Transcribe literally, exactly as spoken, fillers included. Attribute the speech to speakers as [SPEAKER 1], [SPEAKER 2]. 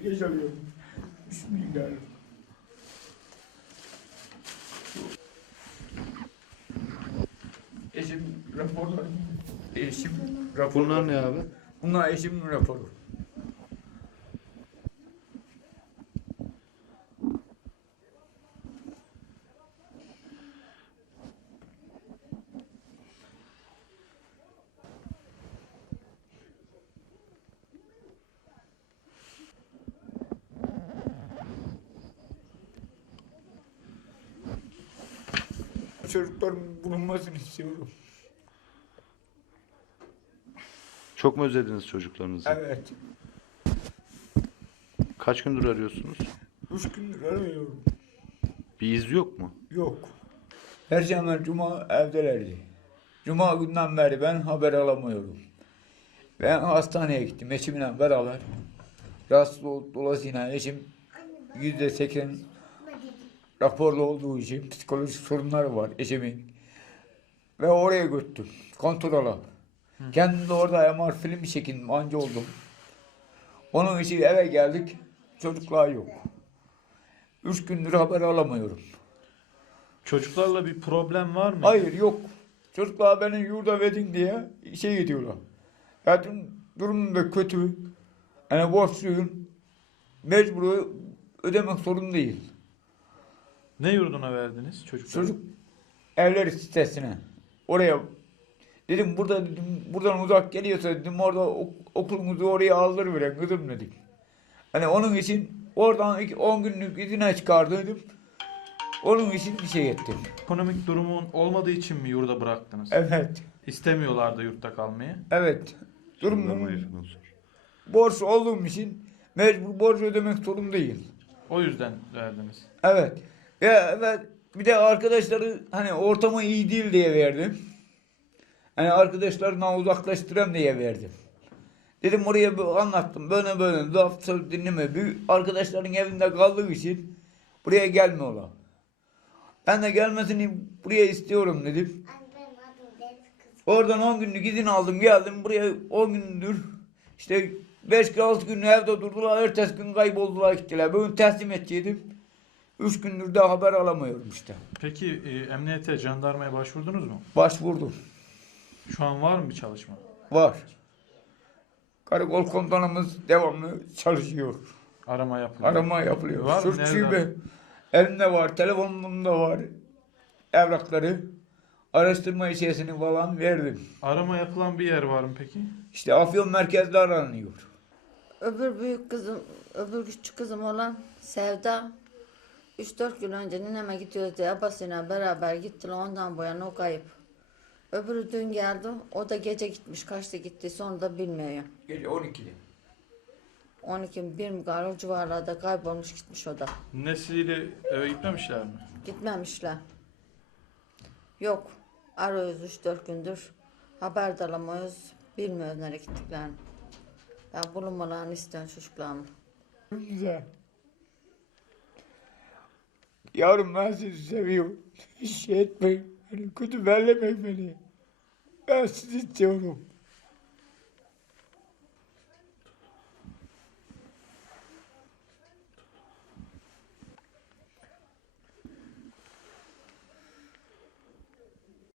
[SPEAKER 1] geç alıyorum. Bismillah. Eşim raporları. Eşim raporu.
[SPEAKER 2] Bunlar ne abi?
[SPEAKER 1] Bunlar eşimin raporu. Çocuklarımın bulunmasını istiyorum.
[SPEAKER 2] Çok mu özlediniz çocuklarınızı?
[SPEAKER 1] Evet.
[SPEAKER 2] Kaç gündür arıyorsunuz?
[SPEAKER 1] Üç gündür arıyorum.
[SPEAKER 2] Bir iz yok mu?
[SPEAKER 1] Yok. Perşembe, cuma evdelerdi. Cuma günden beri ben haber alamıyorum. Ben hastaneye gittim eşimle beraber. Rahatsız olduğu dolayısıyla eşim yüzde seksen raporlu olduğu için psikolojik sorunları var eşimin. Ve oraya götürdüm kontrola. Kendim de orada M R film çekindim anca oldum. Onun için eve geldik çocuklar yok. Üç gündür haber alamıyorum.
[SPEAKER 3] Çocuklarla bir problem var mı?
[SPEAKER 1] Hayır yok. Çocuklar beni yurda verin diye şey ediyorlar. Zaten durumum da kötü. Yani borçluyum. Mecbur ödemek sorun değil.
[SPEAKER 3] Ne yurduna verdiniz çocuklar?
[SPEAKER 1] Çocuk evler sitesine. Oraya dedim burada dedim buradan uzak geliyorsa dedim orada ok- okulumuzu oraya aldır verin kızım dedik. Hani onun için oradan on günlük izine çıkardıydım. Onun için bir şey ettim.
[SPEAKER 3] Ekonomik durumun olmadığı için mi yurda bıraktınız?
[SPEAKER 1] Evet.
[SPEAKER 3] İstemiyorlardı yurtta kalmayı.
[SPEAKER 1] Evet. Durumum
[SPEAKER 2] Sorulamayı falan sor.
[SPEAKER 1] borç olduğum için mecbur borç ödemek zorundayım.
[SPEAKER 3] O yüzden verdiniz.
[SPEAKER 1] Evet. Ya evet. Bir de arkadaşları hani ortamı iyi değil diye verdim. Hani arkadaşlarından uzaklaştıran diye verdim. Dedim oraya bir anlattım. Böyle böyle laf söz dinleme. Bir arkadaşların evinde kaldığı için buraya gelmiyorlar. Ben de gelmesini buraya istiyorum dedim. Oradan on günlük izin aldım geldim. Buraya on gündür işte beş altı gün evde durdular. Ertesi gün kayboldular gittiler. Bugün teslim edecektim. Üç gündür de haber alamıyorum işte.
[SPEAKER 3] Peki e, emniyete, jandarmaya başvurdunuz mu?
[SPEAKER 1] Başvurdum.
[SPEAKER 3] Şu an var mı bir çalışma?
[SPEAKER 1] Var. Karakol komutanımız devamlı çalışıyor.
[SPEAKER 3] Arama yapılıyor.
[SPEAKER 1] Arama yapılıyor.
[SPEAKER 3] Var mı?
[SPEAKER 1] Suç
[SPEAKER 3] Nerede?
[SPEAKER 1] şube elimde var, telefonumda var. Evrakları, araştırma içerisini falan verdim.
[SPEAKER 3] Arama yapılan bir yer var mı peki?
[SPEAKER 1] İşte Afyon merkezde aranıyor.
[SPEAKER 4] Öbür büyük kızım, öbür küçük kızım olan Sevda üç dört gün önce nineme gidiyoruz diye abasıyla beraber gittiler, ondan bu yana o kayıp. Öbürü dün geldi, o da gece gitmiş, kaçta gittiyse onu da bilmiyor.
[SPEAKER 1] Gece on ikide.
[SPEAKER 4] on iki bir mi galiba o civarlarda kaybolmuş gitmiş o da.
[SPEAKER 3] Nesiyle eve gitmemişler mi?
[SPEAKER 4] Gitmemişler. Yok, arıyoruz üç dört gündür, haber de alamıyoruz, bilmiyoruz nereye gittiklerini. Ben bulunmalarını istiyorum çocuklarımın.
[SPEAKER 1] Güzel. Yavrum ben sizi seviyorum. Hiç şey etmeyin. Beni kötü bellemeyin beni. Ben sizi istiyorum.